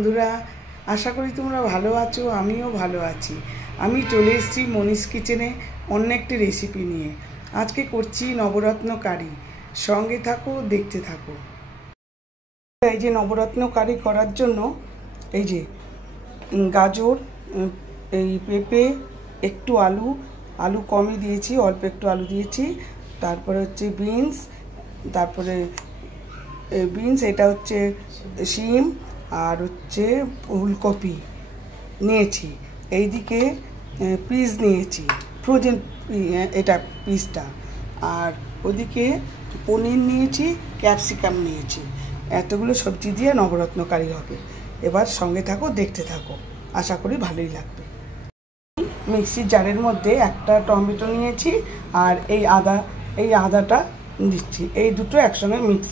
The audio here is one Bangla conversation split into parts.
বন্ধুরা, আশা করি তোমরা ভালো আছো। আমিও ভালো আছি। আমি চলে এসেছি মনীষ কিচেনে অন্য একটি রেসিপি নিয়ে। আজকে করছি নবরত্ন কারি। সঙ্গে থাকো, দেখতে থাকো। এই যে নবরত্ন কারি করার জন্য এই যে গাজর, এই পেঁপে, একটু আলু কমই দিয়েছি, অল্প একটু আলু দিয়েছি। তারপরে হচ্ছে বিনস, তারপরে বিনস, এটা হচ্ছে শিম, আর হচ্ছে ফুলকপি নিয়েছি। এইদিকে পিস নিয়েছি, ফ্রোজেন এটা পিসটা। আর ওদিকে পনির নিয়েছি, ক্যাপসিকাম নিয়েছি। এতগুলো সবজি দিয়ে নবরত্ন কারি হবে। এবার সঙ্গে থাকো, দেখতে থাকো, আশা করি ভালোই লাগবে। মিক্সির জারের মধ্যে একটা টমেটো নিয়েছি, আর এই আদাটা দিচ্ছি। এই দুটো একসঙ্গে মিক্স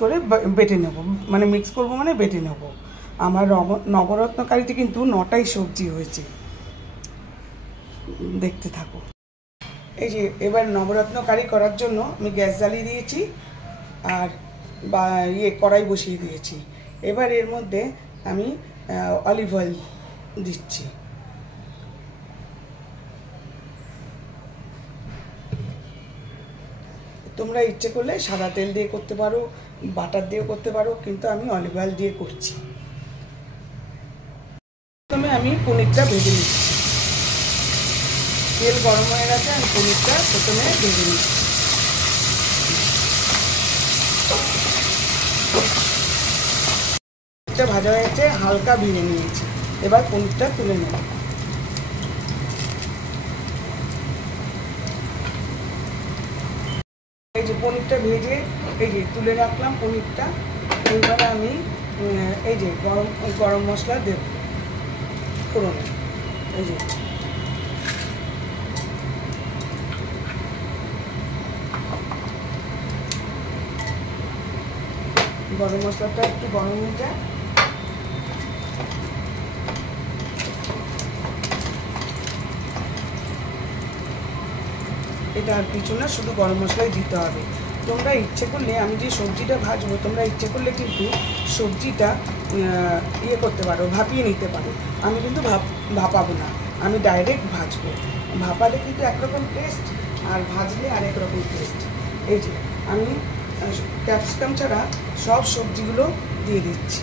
করে বেটে নেব, মানে মিক্স করব মানে বেটে নেব। আমার নবরত্ন কারিতে কিন্তু 9টাই সবজি হয়েছে, দেখতে থাকো। এই যে এবার নবরত্ন কারি করার জন্য আমি গ্যাস জ্বালিয়ে দিয়েছি, আর কড়াই বসিয়ে দিয়েছি। এবার এর মধ্যে আমি অলিভ অয়েল দিচ্ছি। তোমরা ইচ্ছে করলে সাদা তেল দিয়ে করতে পারো, বাটার দিয়েও করতে পারো, কিন্তু আমি অলিভ অয়েল দিয়ে করছি। প্রথমে আমি পনিরটা ভেজে নিচ্ছি। তেল গরম হয়ে গেছে, আমি পনিরটা প্রথমে ভেজে নিচ্ছি। এটা ভাজা হয়েছে, হালকা ভেজে নিয়েছি। এবার পনিরটা তুলে নেব। এই যে পনিরটা ভেজে এই যে তুলে রাখলাম পনিরটা। এইবারে আমি এই যে গরম মশলা দেব ফোড়নে। এই যে গরম মশলাটা একটু গরম হয়ে যায়। এটা আর কিছু না, শুধু গরম মশলাই দিতে হবে। তোমরা ইচ্ছে করলে, আমি যে সবজিটা ভাজবো, তোমরা ইচ্ছে করলে কিন্তু সবজিটা করতে পারো, ভাপিয়ে নিতে পারো। আমি কিন্তু ভাপাবো না, আমি ডাইরেক্ট ভাজবো। ভাপালে কিন্তু একরকম টেস্ট, আর ভাজলে আরেক রকম টেস্ট। এই যে আমি ক্যাপসিকাম ছাড়া সব সবজিগুলো দিয়ে দিচ্ছি।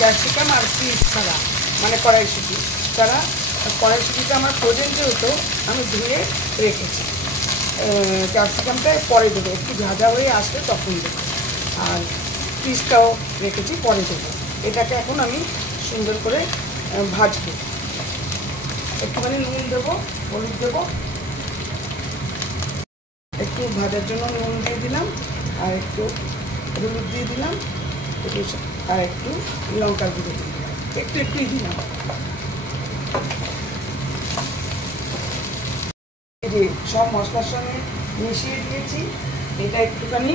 ক্যাপসিকাম আর পিস ছাড়া, মানে কড়াইশুঁটি ছাড়া। কড়াইশুঁটিটা আমার ফ্রোজেন যেহেতু, আমি ধুয়ে রেখেছি। ক্যাপসিকামটা পরে দেবো, একটু ভাজা হয়ে আসলে তখন দেবো। আর পিসটাও রেখেছি, পরে দেবো। এটাকে এখন আমি সুন্দর করে ভাজবো। একটুখানি নুন দেবো, হলুদ দেবো, একটু ভাজার জন্য নুন দিয়ে দিলাম, আর একটু হলুদ দিয়ে দিলাম, আর একটু লঙ্কার গুঁড়ো দিয়ে দিলাম, একটুই দিলাম। এই যে সব মশলার সঙ্গে মিশিয়ে দিয়েছি। এটা একটুখানি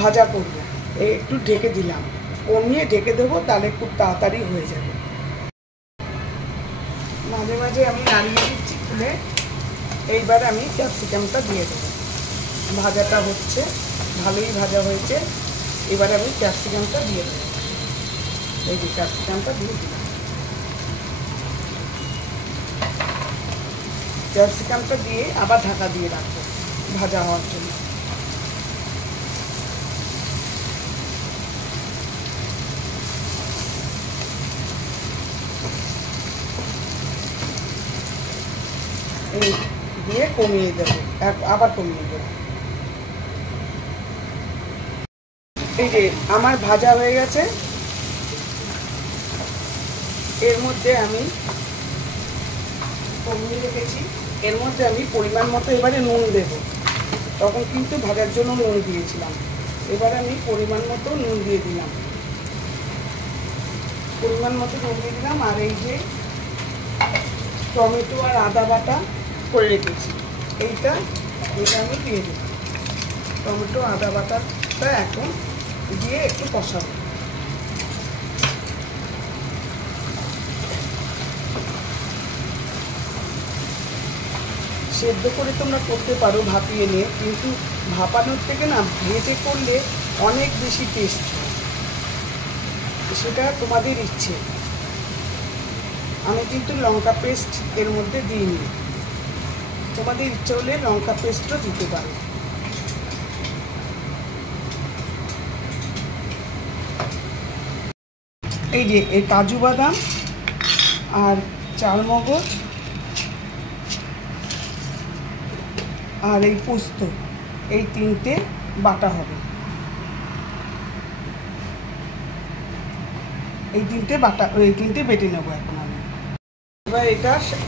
ভাজা করবো। একটু ঢেকে দিলাম, কমিয়ে ঢেকে দেবো, তাহলে খুব তাড়াতাড়ি হয়ে যাবে। মাঝে মাঝে আমি নাড়িয়ে দিচ্ছি খুলে। এইবার আমি ক্যাপসিকামটা দিয়ে দেবো। ভাজাটা হচ্ছে, ভালোই ভাজা হয়েছে। এবার আমি ক্যাপসিকামটা দিয়ে দেবো। এই যে ক্যাপসিকামটা দিয়ে দিলাম। ক্যাপসিকামটা দিয়ে আবার ঢাকা দিয়ে রাখবো ভাজা হওয়ার জন্য। এই দিয়ে কমিয়ে দেবো, আবার কমিয়ে দেবো। এই যে আমার ভাজা হয়ে গেছে। এর মধ্যে আমি কমিয়ে রেখেছি। এর মধ্যে আমি পরিমাণ মতো এবারে নুন দেব। তখন কিন্তু ভাজার জন্য নুন দিয়েছিলাম। এবারে আমি পরিমাণ মতো নুন দিয়ে দিলাম। আর এই যে টমেটো আর আদা বাটা করে রেখেছি, এইটা আমি দিয়ে দেব। টমেটো আদা বাটাটা এখন দিয়ে একটু কষাবো। সেদ্ধ করে তোমরা করতে পারো ভাপিয়ে নিয়ে, কিন্তু ভাপানোর থেকে না ভেজে করলে অনেক বেশি টেস্ট হয়, সেটা তোমাদের ইচ্ছে। আমি কিন্তু লঙ্কা পেস্ট এর মধ্যে দিইনি, তোমাদের ইচ্ছে হলে লঙ্কা পেস্টও দিতে পারো। এই যে এই কাজু বাদাম আর চালমগজ আর এই পোস্ত, এই তিনটে বাটা হবে, এই তিনটে বেটে নেবো এখন আমি। এবার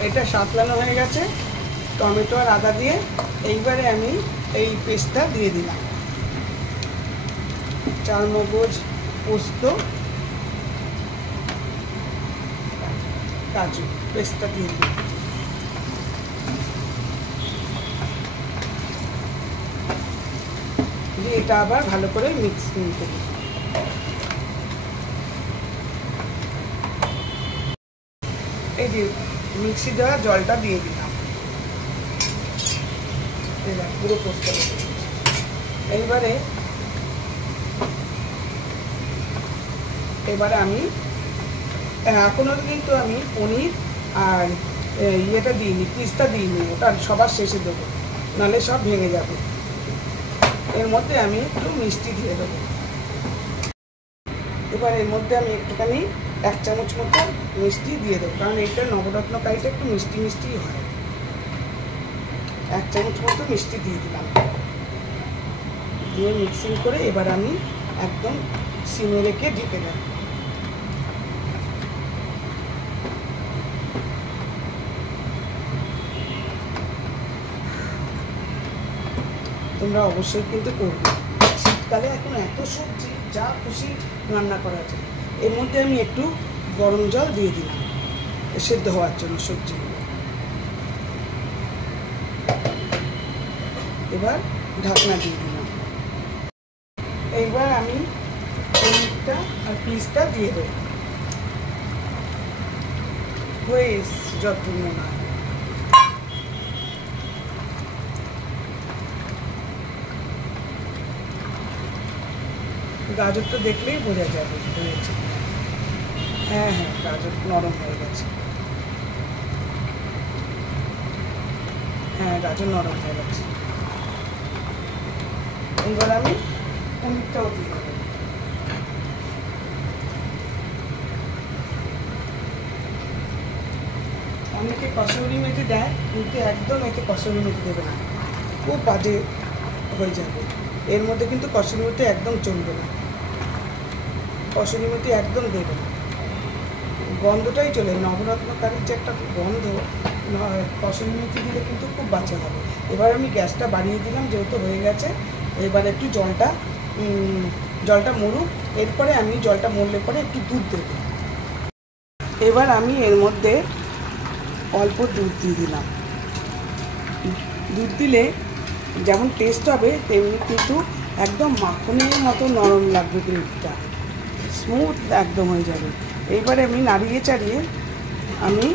এটা সাঁতলানো হয়ে গেছে টমেটো আর আদা দিয়ে। এইবারে আমি এই পেস্টটা দিয়ে দিলাম, চালমগজ, পোস্ত, কাজু পেস্টটা দিয়ে দিলাম। দিয়ে এটা আবার ভালো করে মিক্সিং করি। এই যে মিক্সি দেওয়া জলটা দিয়ে দিলাম, পুরো পোস্ত। এবারে আমি এখনো কিন্তু আমি পনির আর ইয়েটা দিইনি, পিস্তা দিইনি, ওটা সবার শেষে দেবো, নাহলে সব ভেঙে যাবে। এর মধ্যে আমি একটু মিষ্টি দিয়ে দেবো। এবার এর মধ্যে আমি একটুখানি 1 চামচ মতো মিষ্টি দিয়ে দেবো, কারণ এইটা নবরত্ন কারিটা একটু মিষ্টি মিষ্টি হয়। 1 চামচ মতো মিষ্টি দিয়ে দিলাম, দিয়ে মিক্সিং করে এবার আমি একদম সিমে রেখে ঢেকে দেব। তোমরা অবশ্যই কিন্তু করবে, শীতকালে এখন এত সবজি যা খুশি রান্না করা যায়। এর মধ্যে আমি একটু গরম জল দিয়ে দিলাম সেদ্ধ হওয়ার জন্য সবজিগুলো। এবার ঢাকনা দিয়ে দিলাম। এইবার আমি পনিরটা আর পিসটা দিয়ে দেবো, হয়ে এসছে যতক্ষণ না। গাজরটা দেখলেই বোঝা যাবে হয়েছে। হ্যাঁ হ্যাঁ, গাজর নরম হয়ে গেছে। হ্যাঁ, গাজর নরম হয়ে গেছে। এবার আমি পনিরটাও দিয়ে দেবো। অনেকে কসুরি মেথি দেয়, কিন্তু একদম এতে কসুরি মেথি দেবে না, খুব বাজে হয়ে যাবে। এর মধ্যে কিন্তু কসুরি মেথি একদম চলবে না, কসুরি মেথি একদম দেবে না, গন্ধটাই চলে। নবরত্ন কারির যে একটা গন্ধ, কসুরি মেথি দিলে কিন্তু খুব বাজে হবে। এবার আমি গ্যাসটা বাড়িয়ে দিলাম, যেহেতু হয়ে গেছে। এবার একটু জলটা মরুক, এরপরে আমি জলটা মরলে পরে একটু দুধ দেব। এবার আমি এর মধ্যে অল্প দুধ দিয়ে দিলাম। দুধ দিলে যেমন টেস্ট হবে, তেমনি কিন্তু একদম মাখনের মতো নরম লাগবে, গ্রেভিটা স্মুথ একদম হয়ে যাবে। এইবারে আমি নাড়িয়ে চাড়িয়ে আমি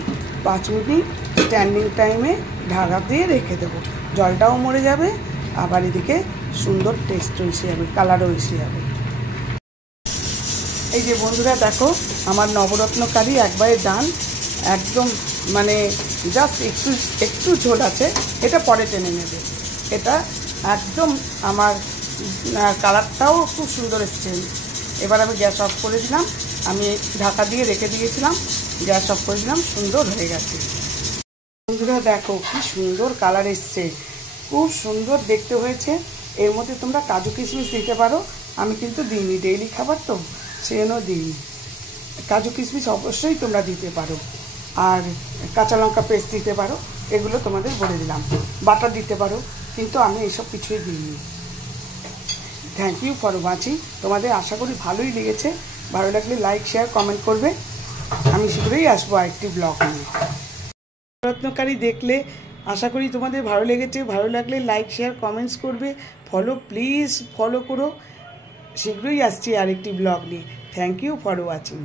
5 মিনিট স্ট্যান্ডিং টাইমে ঢাকা দিয়ে রেখে দেবো। জলটাও মরে যাবে, আবার এদিকে সুন্দর টেস্টও এসে যাবে, কালারও এসে যাবে। এই যে বন্ধুরা দেখো, আমার নবরত্ন কারি একবারে ডান, একদম মানে জাস্ট একটু ঝোল আছে, এটা পরে টেনে নেবে। এটা একদম আমার কালারটাও খুব সুন্দর এসছে। এবার আমি গ্যাস অফ করে দিলাম, আমি ঢাকা দিয়ে রেখে দিয়েছিলাম, গ্যাস অফ করে দিলাম, সুন্দর হয়ে গেছে। বন্ধুরা দেখো কি সুন্দর কালার এসছে, খুব সুন্দর দেখতে হয়েছে। এর মধ্যে তোমরা কাজু কিশমিশ দিতে পারো, আমি কিন্তু দিইনি, ডেইলি খাবার তো সেজন্য দিইনি। কাজু কিশমিশ অবশ্যই তোমরা দিতে পারো, আর কাঁচা লঙ্কা পেস্ট দিতে পারো, এগুলো তোমাদের বলে দিলাম। বাটার দিতে পারো, কিন্তু আমি এসব কিছুই দিইনি। Thank you for watching. তোমাদের আশা করি ভালোই লেগেছে। ভালো লাগলে লাইক, শেয়ার, কমেন্ট করবে। আমি শীঘ্রই আসবো আরেকটি ব্লগ নিয়ে। নবরত্নকারি দেখলে আশা করি তোমাদের ভালো লেগেছে। ভালো লাগলে লাইক, শেয়ার, কমেন্টস করবে। প্লিজ ফলো করো, শীঘ্রই আসছি আরেকটি ব্লগ নিয়ে। Thank you for watching.